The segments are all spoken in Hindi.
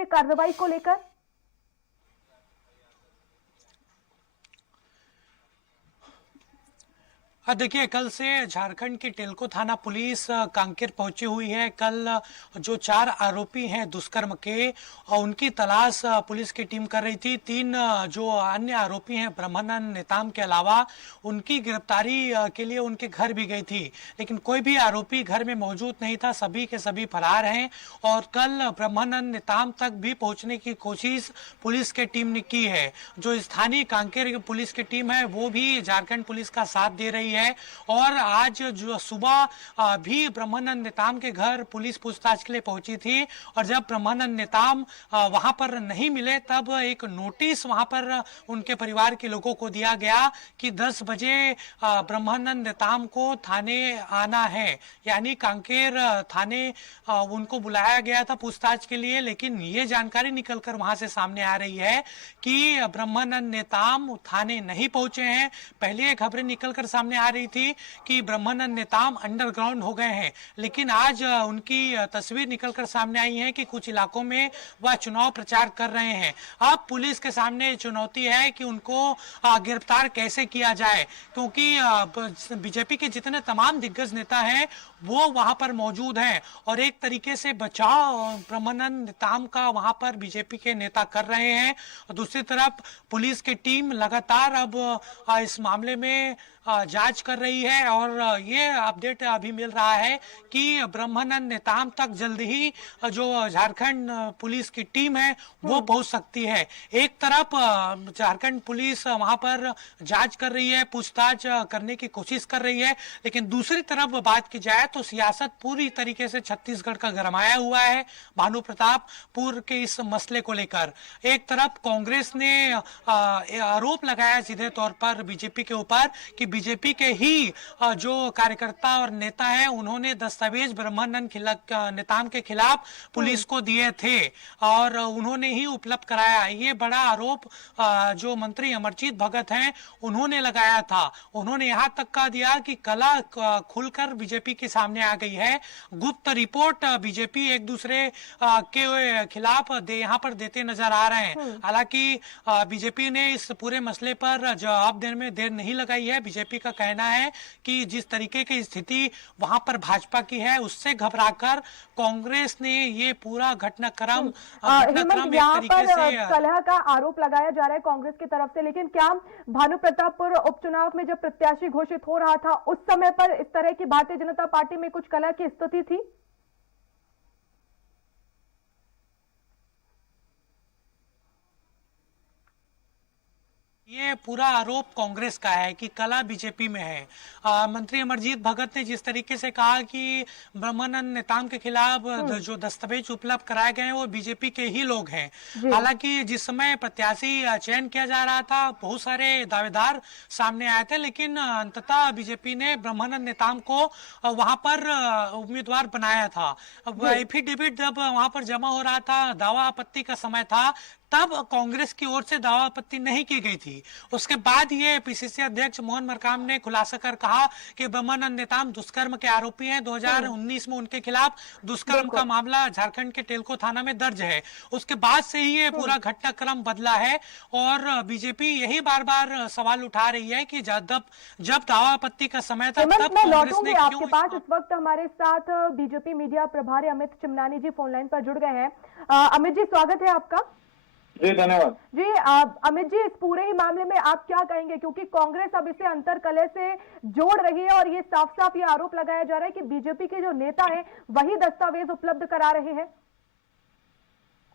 में कार्रवाई को लेकर? देखिए, कल से झारखंड की टेल्को थाना पुलिस कांकेर पहुंची हुई है। कल जो 4 आरोपी हैं दुष्कर्म के, उनकी तलाश पुलिस की टीम कर रही थी। 3 जो अन्य आरोपी हैं ब्रह्मानंद नेताम के अलावा, उनकी गिरफ्तारी के लिए उनके घर भी गई थी, लेकिन कोई भी आरोपी घर में मौजूद नहीं था। सभी के सभी फरार हैं और कल ब्रह्मानंद नेताम तक भी पहुंचने की कोशिश पुलिस के टीम ने की है। जो स्थानीय कांकेर पुलिस की टीम है वो भी झारखंड पुलिस का साथ दे रही है और आज जो सुबह भी ब्रह्मानंद नेताम के घर पुलिस पूछताछ के लिए पहुंची थी और जब ब्रह्मानंद नेताम वहां पर नहीं मिले तब एक नोटिस वहां पर उनके परिवार के लोगों को दिया गया कि 10 बजे ब्रह्मानंद नेताम को थाने आना है। यानी कांकेर थाने उनको बुलाया गया था पूछताछ के लिए, लेकिन ये जानकारी निकलकर वहां से सामने आ रही है कि ब्रह्मानंद नेताम थाने नहीं पहुंचे हैं। पहले ये खबरें निकलकर सामने आ रही थी कि ब्रह्मानंद नेताम अंडरग्राउंड हो गए हैं, लेकिन आज उनकी तस्वीर निकलकर सामने आई है कि कुछ इलाकों में वह चुनाव प्रचार कर रहे हैं। अब पुलिस के सामने चुनौती है कि उनको गिरफ्तार कैसे किया जाए, क्योंकि बीजेपी के जितने तमाम दिग्गज नेता हैं वो वहां पर मौजूद हैं और एक तरीके से बचाव ब्रह्मानंद नेताम का वहां पर बीजेपी के नेता कर रहे हैं। दूसरी तरफ पुलिस की टीम लगातार अब इस मामले में जांच कर रही है और ये अपडेट अभी मिल रहा है कि ब्रह्मानंद नेताम तक जल्द ही जो झारखंड पुलिस की टीम है वो पहुंच सकती है। एक तरफ झारखंड पुलिस वहां पर जांच कर रही है, पूछताछ करने की कोशिश कर रही है, लेकिन दूसरी तरफ बात की जाए तो सियासत पूरी तरीके से छत्तीसगढ़ का गरमाया हुआ है भानु प्रतापपुर के इस मसले को लेकर। एक तरफ कांग्रेस ने आरोप लगाया सीधे तौर पर बीजेपी के ऊपर कि बीजेपी के ही जो कार्यकर्ता और नेता हैं उन्होंने दस्तावेज ब्रह्मानंद नेताम के खिलाफ पुलिस को दिए थे और उन्होंने ही उपलब्ध कराया। ये बड़ा आरोप जो मंत्री अमरजीत भगत हैं उन्होंने लगाया था। उन्होंने यहां तक कह दिया कि कला खुलकर बीजेपी के सामने आ गई है। गुप्त रिपोर्ट बीजेपी एक दूसरे के खिलाफ यहाँ पर देते नजर आ रहे हैं। हालांकि बीजेपी ने इस पूरे मसले पर जवाब देने में देर नहीं लगाई है। बीजेपी का कहना है कि जिस तरीके की स्थिति वहां पर भाजपा की है उससे घबराकर कांग्रेस ने ये पूरा घटनाक्रम एक तरीके से कलह का आरोप लगाया जा रहा है कांग्रेस की तरफ से, लेकिन क्या भानु प्रतापपुर उपचुनाव में जब प्रत्याशी घोषित हो रहा था उस समय पर इस तरह की भारतीय जनता पार्टी में कुछ कलह की स्थिति थी? ये पूरा आरोप कांग्रेस का है कि कला बीजेपी में है। मंत्री अमरजीत भगत ने जिस तरीके से कहा कि ब्रह्मानंद नेताम के खिलाफ जो दस्तावेज उपलब्ध कराए गए हैं वो बीजेपी के ही लोग हैं। हालांकि जिस समय प्रत्याशी चयन किया जा रहा था बहुत सारे दावेदार सामने आए थे, लेकिन अंततः बीजेपी ने ब्रह्मानंद नेताम को वहां पर उम्मीदवार बनाया था। अब एफिडेविट जब वहां पर जमा हो रहा था, दावा आपत्ति का समय था, तब कांग्रेस की ओर से दावा आपत्ति नहीं की गई थी। उसके बाद ये पीसीसी अध्यक्ष मोहन मरकाम ने खुलासा कर कहा कि ब्रह्मानंद नेताम दुष्कर्म के आरोपी हैं। 2019 में उनके खिलाफ दुष्कर्म का मामला झारखंड के टेल्को थाना में दर्ज है। उसके बाद से ही ये पूरा घटनाक्रम बदला है और बीजेपी यही बार बार सवाल उठा रही है कि जब दावा आपत्ति का समय था तब कांग्रेस ने क्यों। आपके पास इस वक्त हमारे साथ बीजेपी मीडिया प्रभारी अमित चिमनानी जी फोन लाइन पर जुड़ गए हैं। अमित जी, स्वागत है आपका। जी धन्यवाद। जी अमित जी, इस पूरे ही मामले में आप क्या कहेंगे, क्योंकि कांग्रेस अब इसे अंतरकलह से जोड़ रही है और ये साफ साफ ये आरोप लगाया जा रहा है कि बीजेपी के जो नेता हैं वही दस्तावेज उपलब्ध करा रहे हैं।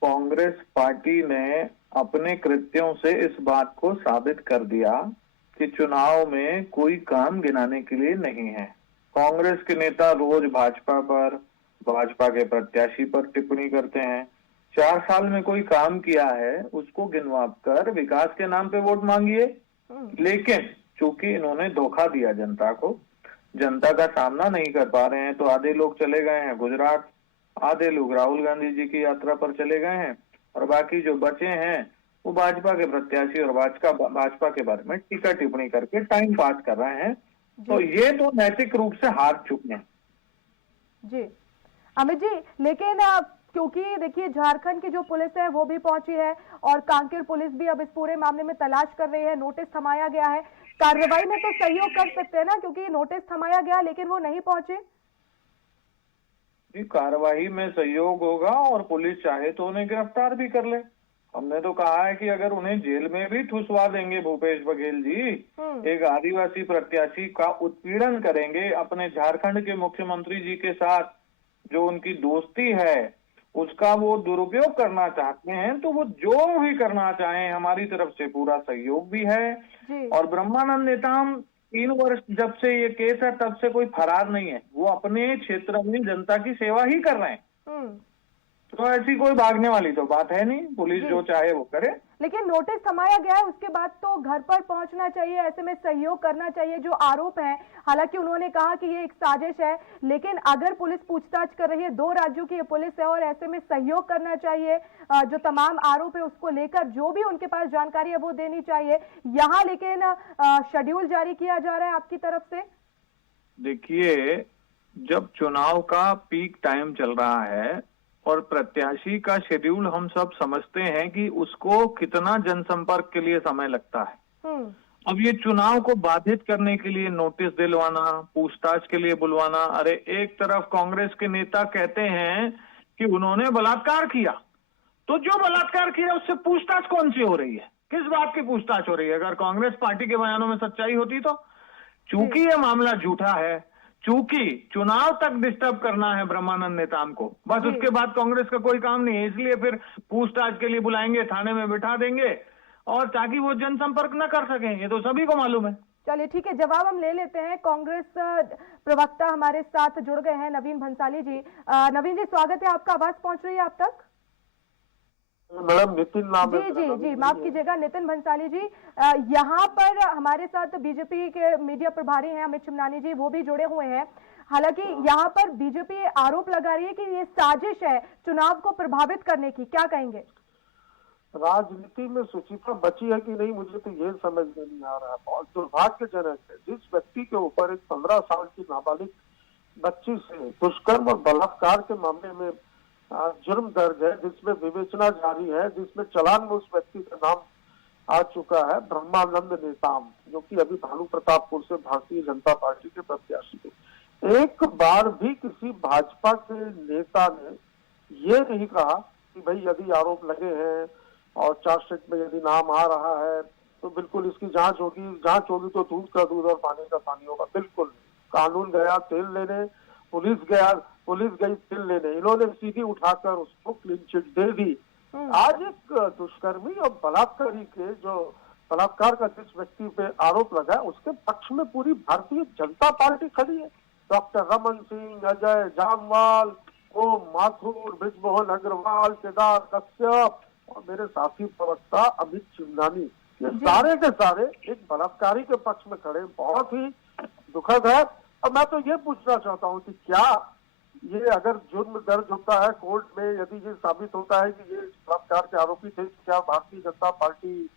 कांग्रेस पार्टी ने अपने कृत्यों से इस बात को साबित कर दिया कि चुनाव में कोई काम गिनाने के लिए नहीं है। कांग्रेस के नेता रोज भाजपा के प्रत्याशी पर टिप्पणी करते हैं। 4 साल में कोई काम किया है उसको गिनवा कर विकास के नाम पे वोट मांगिए, लेकिन चूंकि इन्होंने धोखा दिया जनता को, जनता का सामना नहीं कर पा रहे हैं, तो आधे लोग चले गए हैं गुजरात, आधे लोग राहुल गांधी जी की यात्रा पर चले गए हैं और बाकी जो बचे हैं वो भाजपा के प्रत्याशी और भाजपा के बारे में टीका टिप्पणी करके टाइम पास कर रहे हैं। तो ये तो नैतिक रूप से हार चुके हैं। जी अमित जी, लेकिन क्योंकि देखिए झारखंड की जो पुलिस है वो भी पहुंची है और कांकेर पुलिस भी अब इस पूरे मामले में तलाश कर रही है, नोटिस थमाया गया है। कार्रवाई में तो सहयोग कर सकते हैं ना, क्योंकि नोटिस थमाया गया लेकिन वो नहीं पहुंचे। जी, कार्रवाई में सहयोग होगा और पुलिस चाहे तो उन्हें गिरफ्तार भी कर ले। हमने तो कहा है कि अगर उन्हें जेल में भी ठुसवा देंगे भूपेश बघेल जी, एक आदिवासी प्रत्याशी का उत्पीड़न करेंगे, अपने झारखंड के मुख्यमंत्री जी के साथ जो उनकी दोस्ती है उसका वो दुरुपयोग करना चाहते हैं, तो वो जो भी करना चाहें, हमारी तरफ से पूरा सहयोग भी है। और ब्रह्मानंद नेताम 3 वर्ष जब से ये केस है तब से कोई फरार नहीं है, वो अपने क्षेत्र में जनता की सेवा ही कर रहे हैं। तो ऐसी कोई भागने वाली तो बात है नहीं, पुलिस जो चाहे वो करे। लेकिन नोटिस थमाया गया है, उसके बाद तो घर पर पहुंचना चाहिए, ऐसे में सहयोग करना चाहिए। जो आरोप है, हालांकि उन्होंने कहा कि ये एक साजिश है, लेकिन अगर पुलिस पूछताछ कर रही है, 2 राज्यों की ये पुलिस है और ऐसे में सहयोग करना चाहिए। जो तमाम आरोप है उसको लेकर जो भी उनके पास जानकारी है वो देनी चाहिए। यहाँ लेकिन शेड्यूल जारी किया जा रहा है आपकी तरफ से। देखिए, जब चुनाव का पीक टाइम चल रहा है और प्रत्याशी का शेड्यूल हम सब समझते हैं कि उसको कितना जनसंपर्क के लिए समय लगता है। अब ये चुनाव को बाधित करने के लिए नोटिस दिलवाना, पूछताछ के लिए बुलवाना, अरे एक तरफ कांग्रेस के नेता कहते हैं कि उन्होंने बलात्कार किया, तो जो बलात्कार किया उससे पूछताछ कौन सी हो रही है? किस बात की पूछताछ हो रही है? अगर कांग्रेस पार्टी के बयानों में सच्चाई होती तो। चूंकि ये मामला झूठा है, चूंकि चुनाव तक डिस्टर्ब करना है ब्रह्मानंद नेताम को, बस उसके बाद कांग्रेस का कोई काम नहीं है, इसलिए फिर पूछताछ के लिए बुलाएंगे, थाने में बिठा देंगे और ताकि वो जनसंपर्क न कर सकें। ये तो सभी को मालूम है। चलिए ठीक है, जवाब हम ले लेते हैं। कांग्रेस प्रवक्ता हमारे साथ जुड़ गए हैं, नवीन भंसाली जी। नवीन जी, स्वागत है आपका। आवाज पहुंच रही है आप तक? मैडम नितिन नाम जी जी जी, माफ कीजिएगा, नितिन भंसाली जी। यहाँ पर हमारे साथ बीजेपी के मीडिया प्रभारी हैं अमित चिमनानी जी, वो भी जुड़े हुए हैं। हालांकि यहाँ पर बीजेपी आरोप लगा रही है कि ये साजिश है चुनाव को प्रभावित करने की, क्या कहेंगे? राजनीति में शुचिता बची है कि नहीं, मुझे तो ये समझ में नहीं आ रहा है। बहुत दुर्भाग्यजनक है, जिस व्यक्ति के ऊपर एक 15 साल की नाबालिग बच्ची से दुष्कर्म और बलात्कार के मामले में जुर्म दर्ज है, जिसमें विवेचना जारी है, जिसमें चालान में उस व्यक्ति का नाम आ चुका है, ब्रह्मानंद नेताम, जो कि अभी भानु प्रतापपुर से भारतीय जनता पार्टी के प्रत्याशी थे। एक बार भी किसी भाजपा के नेता ने ये नहीं कहा कि भाई यदि आरोप लगे हैं और चार्जशीट में यदि नाम आ रहा है तो बिल्कुल इसकी जांच होगी तो दूध का दूध और पानी का पानी होगा। बिल्कुल कानून गया तेल लेने, पुलिस गई तेल लेने, इन्होंने सीधी उठाकर उसको क्लीन चिट दे दी। आज एक दुष्कर्मी और बलात्कारी के जो बलात्कार का जिस व्यक्ति पे आरोप लगा है उसके पक्ष में पूरी भारतीय जनता पार्टी खड़ी है। डॉक्टर रमन सिंह, अजय जामवाल, ओम माथुर, बृजमोहन अग्रवाल, केदार कश्यप और मेरे साथी प्रवक्ता अमित चिमनानी, ये सारे के सारे एक बलात्कारी के पक्ष में खड़े। बहुत ही दुखद है। अब मैं तो ये पूछना चाहता हूँ कि क्या ये अगर जुर्म दर्ज होता है कोर्ट में, यदि ये साबित होता है कि ये बलात्कार के आरोपी थे, क्या भारतीय जनता पार्टी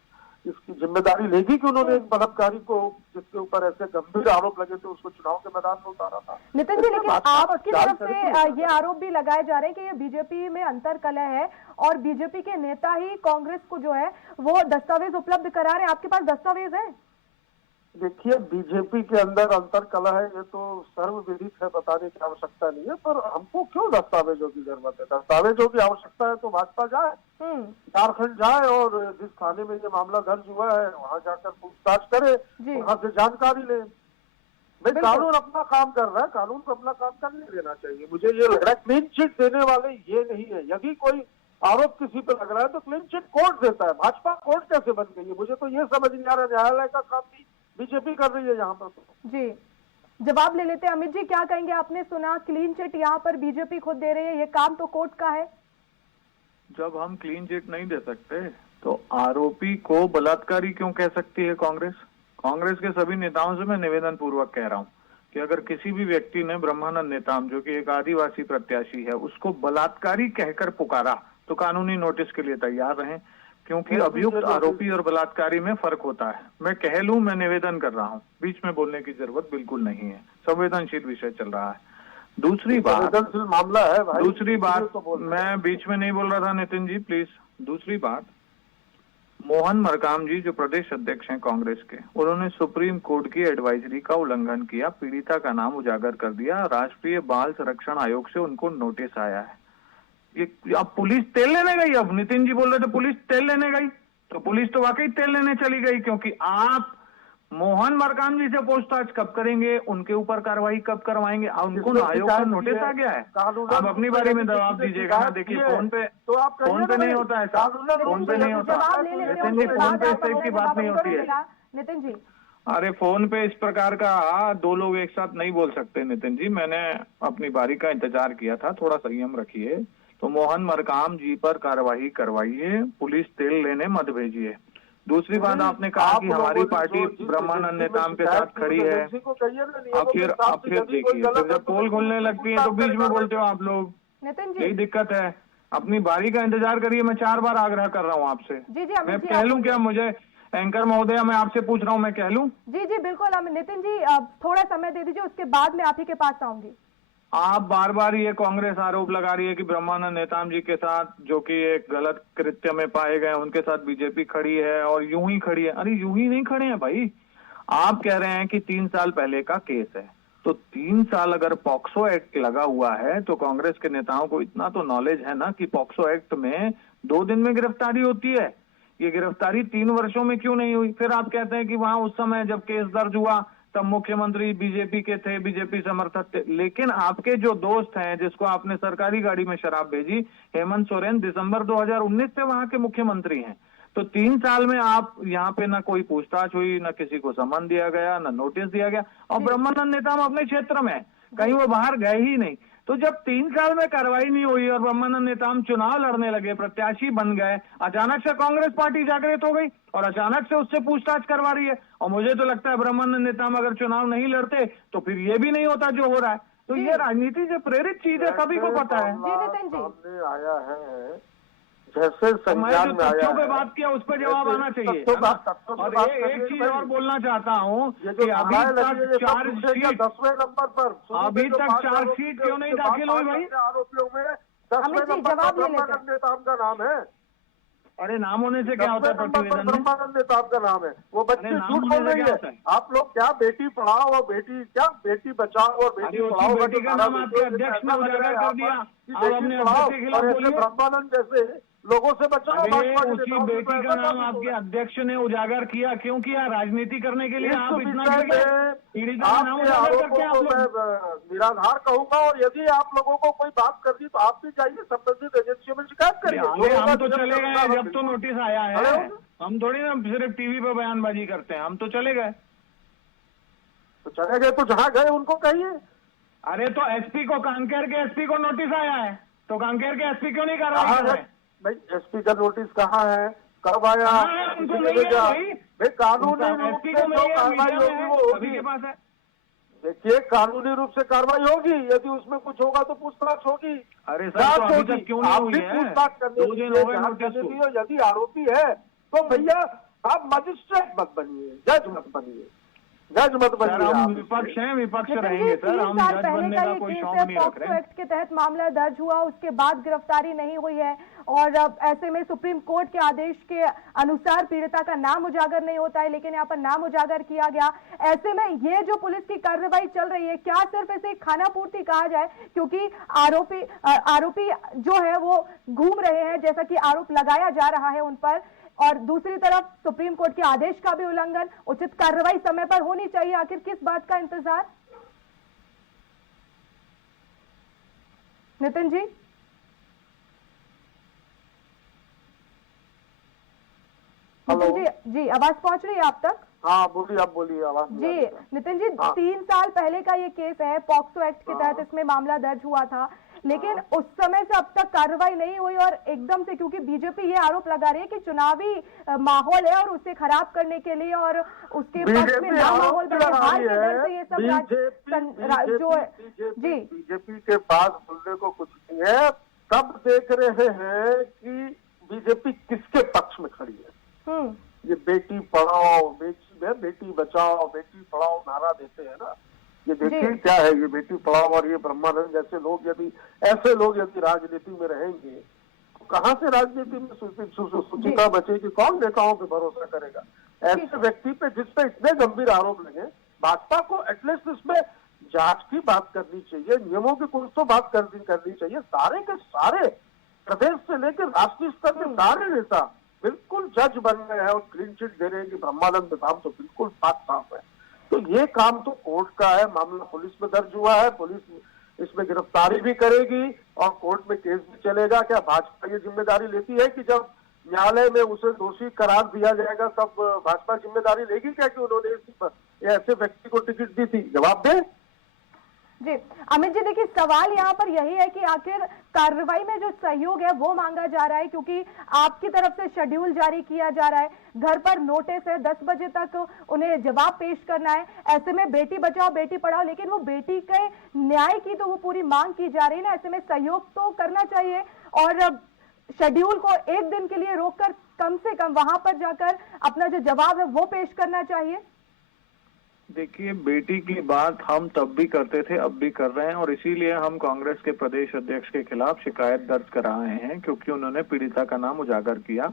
इसकी जिम्मेदारी लेगी कि उन्होंने एक बलात्कारी को जिसके ऊपर ऐसे गंभीर आरोप लगे थे उसको चुनाव के मैदान में उतारा था? नितिन जी, लेकिन आपकी तरफ से ये आरोप भी लगाए जा रहे हैं कि ये बीजेपी में अंतरकलह है और बीजेपी के नेता ही कांग्रेस को जो है वो दस्तावेज उपलब्ध करा रहे हैं। आपके पास दस्तावेज है? देखिए, बीजेपी के अंदर अंतरकलह है ये तो सर्वविदित है, बताने की आवश्यकता नहीं है, पर हमको क्यों दस्तावेजों की जरूरत है? दस्तावेजों की आवश्यकता है तो भाजपा जाए, झारखंड जाए और जिस थाने में ये मामला दर्ज हुआ है वहां जाकर पूछताछ करे, वहां से जानकारी ले। भाई कानून अपना काम कर रहा है, कानून को अपना काम करने देना चाहिए। मुझे ये लग रहा है क्लीन चिट देने वाले ये नहीं है। यदि कोई आरोप किसी पे लग रहा है तो क्लीन चिट कोर्ट देता है, भाजपा कोर्ट कैसे बन गई है? मुझे तो ये समझ नहीं आ रहा, न्यायालय का काम भी बीजेपी कर रही है यहाँ पर। जी, जवाब ले लेते हैं। अमित जी, क्या कहेंगे? आपने सुना क्लीन चिट यहाँ पर बीजेपी खुद दे रही है, ये काम तो कोर्ट का है। जब हम क्लीन चिट नहीं दे सकते तो आरोपी को बलात्कारी क्यों कह सकती है कांग्रेस? कांग्रेस के सभी नेताओं से मैं निवेदन पूर्वक कह रहा हूँ कि अगर किसी भी व्यक्ति ने ब्रह्मानंद नेताम, जो कि एक आदिवासी प्रत्याशी है, उसको बलात्कारी कहकर पुकारा तो कानूनी नोटिस के लिए तैयार रहें, क्योंकि अभियुक्त आरोपी और बलात्कारी में फर्क होता है। मैं कह लूं, मैं निवेदन कर रहा हूं, बीच में बोलने की जरूरत बिल्कुल नहीं है, संवेदनशील विषय चल रहा है। दूसरी बात, संवेदनशील मामला है भाई। दूसरी बात, तो बोल रहे हैं। मैं बीच में नहीं बोल रहा था नितिन जी, प्लीज। दूसरी बात, मोहन मरकाम जी जो प्रदेश अध्यक्ष हैं कांग्रेस के, उन्होंने सुप्रीम कोर्ट की एडवाइजरी का उल्लंघन किया, पीड़िता का नाम उजागर कर दिया, राष्ट्रीय बाल संरक्षण आयोग से उनको नोटिस आया है। ये अब पुलिस तेल लेने गई। अब नितिन जी बोल रहे थे पुलिस तेल लेने गई, तो पुलिस तो वाकई तेल लेने चली गई, क्योंकि आप मोहन मरकाम जी से पूछताछ कब करेंगे, उनके ऊपर कार्रवाई कब करवाएंगे? उनको आयोग का नोटिस आ गया है। आप अपनी बारे में जवाब दीजिएगा ना। देखिए फोन पे, तो आप फोन पे नहीं होता है, फोन पे नहीं होता नितिन जी, फोन पे इस टाइप की बात नहीं होती है नितिन जी। अरे फोन पे इस प्रकार का दो लोग एक साथ नहीं बोल सकते नितिन जी। मैंने अपनी बारी का इंतजार किया था, थोड़ा संयम रखिए। तो मोहन मरकाम जी पर कार्रवाई करवाइए, पुलिस तेल लेने मत भेजिए। दूसरी बात, आपने कहा कि हमारी पार्टी ब्रह्मानंद नेताम के साथ खड़ी है। अब फिर देखिए, फिर जब पोल खोलने लगती है तो बीच में बोलते हो आप लोग। नितिन जी, यही दिक्कत है। अपनी बारी का इंतजार करिए। मैं 4 बार आग्रह कर रहा हूँ आपसे। जी जी, मैं अमित जी कह लूँ क्या? मुझे एंकर महोदया, मैं आपसे पूछ रहा हूँ, मैं कह लूँ? जी जी बिल्कुल। नितिन जी थोड़ा समय दे दीजिए, उसके बाद मैं आप ही के पास आऊंगी। आप बार बार ये कांग्रेस आरोप लगा रही है कि ब्रह्मानंद नेताम जी के साथ, जो कि एक गलत कृत्य में पाए गए, उनके साथ बीजेपी खड़ी है और यूं ही खड़ी है। अरे यूं ही नहीं खड़े हैं भाई। आप कह रहे हैं कि 3 साल पहले का केस है, तो 3 साल अगर पॉक्सो एक्ट लगा हुआ है तो कांग्रेस के नेताओं को इतना तो नॉलेज है ना कि पॉक्सो एक्ट में 2 दिन में गिरफ्तारी होती है। ये गिरफ्तारी 3 वर्षों में क्यों नहीं हुई? फिर आप कहते हैं कि वहां उस समय जब केस दर्ज हुआ तब मुख्यमंत्री बीजेपी के थे, बीजेपी समर्थक थे। लेकिन आपके जो दोस्त हैं, जिसको आपने सरकारी गाड़ी में शराब भेजी, हेमंत सोरेन, दिसंबर 2019 से वहां के मुख्यमंत्री हैं। तो 3 साल में आप यहाँ पे ना कोई पूछताछ हुई, ना किसी को समन दिया गया, ना नोटिस दिया गया। और ब्रह्मानंद नेताम अपने क्षेत्र में, कहीं वो बाहर गए ही नहीं। तो जब 3 साल में कार्रवाई नहीं हुई और ब्रह्मानंद नेताम चुनाव लड़ने लगे, प्रत्याशी बन गए, अचानक से कांग्रेस पार्टी जागृत हो गई और अचानक से उससे पूछताछ करवा रही है। और मुझे तो लगता है ब्रह्मानंद नेताम अगर चुनाव नहीं लड़ते तो फिर ये भी नहीं होता जो हो रहा है। तो ये राजनीति से प्रेरित चीज है, सभी को पता है। जी नितिन जी, सामने आया है, जैसे तो मैं संज्ञान जो में आया तथ्यों पे है, बात किया उस पर जवाब आना चाहिए। तथ्यों और बात एक चीज और बोलना चाहता हूँ ये कि जो अभी धाराएं लगी है, तक ये सब चार्जशीट, पूछेगा 10वें नंबर पर। अभी तक चार्जशीट क्यों नहीं दाखिल हुई भाई? आरोपियों में 10वें अमित जी, नंबर पर जवाब ले लेते हैं। ब्रह्मानंद नेताम का नाम है। अरे नाम होने से क्या होता है 10वें नंबर पर प्रतिवेदन में? ब्रह्मानंद नेताम का नाम है। वो बच्चे अरे नाम झूठ होने बोल से रही क्या है। होता है? आप लोग क्या बेटी पढ़ाओ और बेटी बचाओ और बेटी अरे उसी पढ़ाओ बेटी का नाम आपके अध्यक्ष ने उजागर कर दिया। आप अपने अध्यक्ष के खिलाफ और ऐसे बोलिए। ब्रह्मानंद जैसे लोगों से बचाओ। अरे भाजपा के उसी नेताओं से बेटी का ऐसा नाम नहीं आपके होगा। अध्यक्ष ने उजागर किया। क्यों किया? राजनीति करने के लिए। आप इस इतना विषय डर गए? में पीड़िता का नाम आपके उजागर करते हैं आरोपों आप को लोग। मैं निराधार कहूंगा, और यदि आप लोगों को कोई बात करनी तो आप भी जाइए संबंधित एजेंसियों में शिकायत करिए। अरे हम तो लोगों का चले जीवन गए खराब जब तो है। नोटिस आया है। अरे हम थोड़ी ना सिर्फ टीवी पे बयानबाजी करते हैं, हम तो चले गए। तो चले गए तो जहाँ गए उनको कहिए। अरे तो एसपी को, कांकेर के एसपी को नोटिस आया है, तो कांकेर के एसपी क्यों नहीं कार्रवाई कर रहे? भाई एसपी का नोटिस कहाँ है, कब आया, कहाँ है? उनको किसी ने नहीं है भेजा? भाई। भाई कानूनी रूप एसपी से को जो नहीं है, कार्रवाई मीडिया में होगी है, वो सभी होगी। के पास है। देखिए कानूनी रूप से कार्रवाई होगी, यदि उसमें कुछ होगा तो पूछताछ होगी। अरे सर, तो अभी तक क्यों नहीं आप हुई भी है? पूछताछ करने 2 दिन दीजिए, हो गए जांच नोटिस करने को। दीजिए। यदि आरोपी है तो भैया आप मजिस्ट्रेट मत बनिए, जज मत बनिए, जज मत सर बनिए। हम आप विपक्ष हैं, विपक्ष नितिन जी, रहेंगे सर। 3 हम साल जज पहले बनने का का ये कोई केस शौक है, नहीं रख पॉक्सो रहे। एक्ट के तहत मामला दर्ज हुआ, उसके बाद गिरफ्तारी नहीं हुई है। और अब ऐसे में सुप्रीम कोर्ट के आदेश के अनुसार पीड़िता का नाम उजागर नहीं होता है, लेकिन यहाँ पर नाम उजागर किया गया। ऐसे में ये जो पुलिस की कार्रवाई चल रही है, क्या सिर्फ इसे खाना पूर्ति कहा जाए? क्योंकि आरोपी जो है वो घूम रहे हैं, जैसा कि आरोप लगाया जा रहा है उन पर, और दूसरी तरफ सुप्रीम कोर्ट के आदेश का भी उल्लंघन। उचित कार्रवाई समय पर होनी चाहिए, आखिर किस बात का इंतजार? नितिन जी, नितिन जी आवाज पहुंच रही है आप तक? हाँ बोलिए, आप बोलिए, आवाज नहीं आ जी रही है। नितिन जी, हाँ। 3 साल पहले का ये केस है, पॉक्सो एक्ट के तहत इसमें मामला दर्ज हुआ था, लेकिन उस समय से अब तक कार्रवाई नहीं हुई। और एकदम से, क्योंकि बीजेपी ये आरोप लगा रही है कि चुनावी माहौल है और उसे खराब करने के लिए और उसके पक्ष में ना माहौल बने, हार के डर से ये सब बीजेपी के पास बोलने को कुछ नहीं है। सब देख रहे हैं कि बीजेपी किसके पक्ष में खड़ी है। ये बेटी पढ़ाओ, बेटी बचाओ, बेटी पढ़ाओ नारा देते हैं ना, ये देखिए क्या है, ये बेटी पढ़ाओ और ये ब्रह्मानंद जैसे लोग यदि ऐसे लोग यदि राजनीति में रहेंगे तो कहाँ से राजनीति में सुचिता बचेगी? कौन नेताओं पे भरोसा करेगा? ऐसे व्यक्ति पे जिस पे इतने गंभीर आरोप लगे, भाजपा को एटलीस्ट इसमें जांच की बात करनी चाहिए, नियमों की कुछ तो बात करनी चाहिए। सारे के सारे प्रदेश से लेकर राष्ट्रीय स्तर के सारे नेता बिल्कुल जज बन गए हैं और क्लीन चिट दे रहे हैं कि ब्रह्मानंद में काम तो बिल्कुल साफ है। तो ये काम तो कोर्ट का है, मामला पुलिस में दर्ज हुआ है, पुलिस इसमें गिरफ्तारी भी करेगी और कोर्ट में केस भी चलेगा। क्या भाजपा ये जिम्मेदारी लेती है कि जब न्यायालय में उसे दोषी करार दिया जाएगा तब भाजपा जिम्मेदारी लेगी क्या कि उन्होंने ऐसे व्यक्ति को टिकट दी थी? जवाब दे। जी अमित जी, देखिए सवाल यहाँ पर यही है कि आखिर कार्रवाई में जो सहयोग है वो मांगा जा रहा है, क्योंकि आपकी तरफ से शेड्यूल जारी किया जा रहा है, घर पर नोटिस है, 10 बजे तक उन्हें जवाब पेश करना है। ऐसे में बेटी बचाओ बेटी पढ़ाओ, लेकिन वो बेटी के न्याय की तो वो पूरी मांग की जा रही है ना। ऐसे में सहयोग तो करना चाहिए और शेड्यूल को एक दिन के लिए रोककर कम से कम वहां पर जाकर अपना जो जवाब है वो पेश करना चाहिए। देखिए, बेटी की बात हम तब भी करते थे, अब भी कर रहे हैं और इसीलिए हम कांग्रेस के प्रदेश अध्यक्ष के खिलाफ शिकायत दर्ज करा रहे हैं, क्योंकि उन्होंने पीड़िता का नाम उजागर किया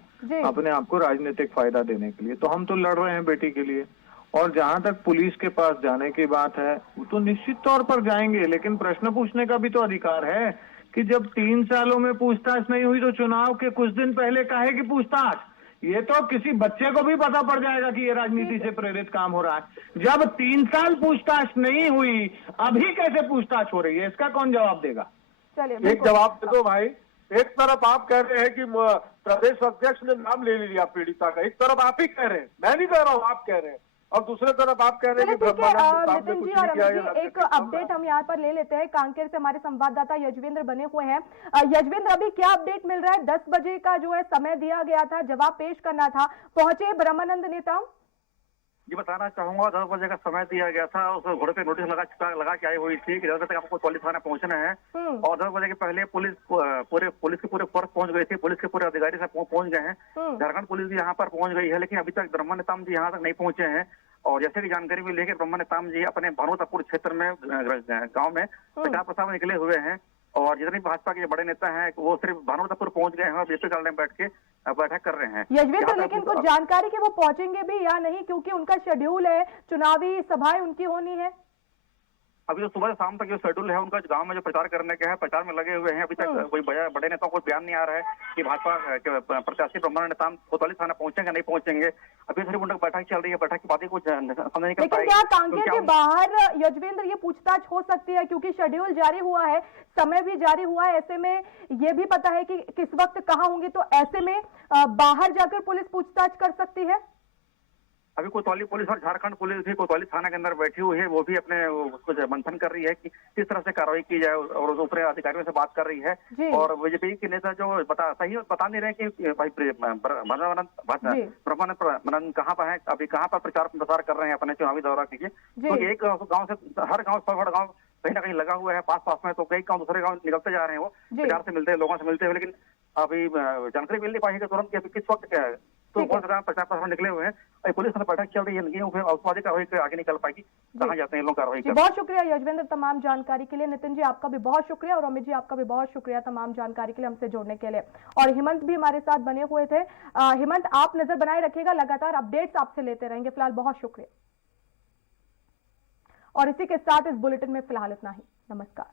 अपने आप को राजनीतिक फायदा देने के लिए। तो हम तो लड़ रहे हैं बेटी के लिए। और जहां तक पुलिस के पास जाने की बात है, वो तो निश्चित तौर पर जाएंगे, लेकिन प्रश्न पूछने का भी तो अधिकार है कि जब 3 सालों में पूछताछ नहीं हुई तो चुनाव के कुछ दिन पहले काहे की पूछताछ? ये तो किसी बच्चे को भी पता पड़ जाएगा कि ये राजनीति से प्रेरित काम हो रहा है। जब 3 साल पूछताछ नहीं हुई, अभी कैसे पूछताछ हो रही है? इसका कौन जवाब देगा? चलिए एक जवाब दे दो भाई। एक तरफ आप कह रहे हैं कि प्रदेश अध्यक्ष ने नाम ले लिया पीड़िता का, एक तरफ आप ही कह रहे हैं, मैं नहीं कह रहा हूँ, आप कह रहे हैं, और दूसरे तरफ आप कह रहे हैं कि नितिन जी और अमित जी, एक अपडेट हम यहाँ पर ले लेते हैं। कांकेर से हमारे संवाददाता यजवेंद्र बने हुए हैं। यजवेंद्र, अभी क्या अपडेट मिल रहा है? 10 बजे का जो है समय दिया गया था, जवाब पेश करना था, पहुंचे ब्रह्मानंद नेता? ये बताना चाहूंगा, 10 बजे का समय दिया गया था, उस घोड़े पे नोटिस लगा के आई हुई थी कि 10 बजे तक आपको कोतवाली थाना पहुंचना है। और 10 बजे के पहले पुलिस की पूरे फोर्स पहुंच गई थी, पुलिस के पूरे अधिकारी सब पहुंच गए हैं, झारखंड पुलिस भी यहाँ पर पहुंच गई है, लेकिन अभी तक ब्रह्मा नेताम जी यहाँ तक नहीं पहुंचे हैं। और जैसे कि जानकारी भी लेके ब्रह्मा नेताम जी अपने भानुप्रतापपुर क्षेत्र में गाँव में प्रचार प्रसार में निकले हुए हैं। और जितने भाजपा के बड़े नेता हैं वो सिर्फ भानुप्रतापपुर पहुंच गए हैं और बीपी गार्डन में बैठ के बैठक कर रहे हैं। यजवेंद्र, लेकिन कुछ जानकारी कि वो पहुंचेंगे भी या नहीं, क्योंकि उनका शेड्यूल है, चुनावी सभाएं उनकी होनी है। अभी तो सुबह से शाम तक जो शेड्यूल है उनका गांव में जो प्रचार करने के है, प्रचार में लगे हुए हैं। अभी तक कोई बड़े नेताओं को बयान नहीं आ रहा है कि भाजपा के प्रत्याशी ब्रह्मानंद नेताम कोतवाली थाना पहुंचेंगे नहीं पहुंचेंगे। अभी सिर्फ उनकी बैठक चल रही है, बैठक की बातें कुछ समझ नहीं कर पाए। लेकिन क्या कांकेर के बाहर यजवेंद्र ये पूछताछ हो सकती है, क्योंकि शेड्यूल जारी हुआ है, समय भी जारी हुआ है, ऐसे में ये भी पता है कि किस वक्त कहाँ होंगे, तो ऐसे में बाहर जाकर पुलिस पूछताछ कर सकती है? अभी कोतवाली पुलिस और झारखंड पुलिस भी कोतवाली थाना के अंदर बैठी हुई है, वो भी अपने कुछ मंथन कर रही है कि किस तरह से कार्रवाई की जाए और ऊपरी अधिकारियों से बात कर रही है। और बीजेपी के नेता जो सही बता नहीं रहे कि भाई ब्रह्मानंद कहाँ पर है, अभी कहाँ पर प्रचार प्रसार कर रहे हैं अपने चुनावी दौरा कीजिए। तो एक गाँव से हर गाँव गाँव कहीं ना कहीं लगा हुआ है पास में, तो कई गाँव दूसरे गाँव निकलते जा रहे हैं, वो प्रचार से मिलते हैं, लोगों से मिलते हैं, लेकिन अभी जानकारी मिल नहीं पाई है तुरंत कि अभी किस वक्त क्या है। तो बहुत ज्यादा प्रचार प्रसार निकले हुए हैं, पुलिस ने बैठक चल रही है, फिर औपचारिक कार्रवाई आगे निकल पाएगी, कहाँ जाते हैं लोग कार्रवाई। बहुत शुक्रिया यजवेंद्र तमाम जानकारी के लिए। नितिन जी आपका भी बहुत शुक्रिया और अमित जी आपका भी बहुत शुक्रिया तमाम जानकारी के लिए हमसे जोड़ने के लिए। और हेमंत भी हमारे साथ बने हुए थे। हेमंत, आप नजर बनाए रखिएगा, लगातार अपडेट्स आपसे लेते रहेंगे। फिलहाल बहुत शुक्रिया और इसी के साथ इस बुलेटिन में फिलहाल इतना ही। नमस्कार।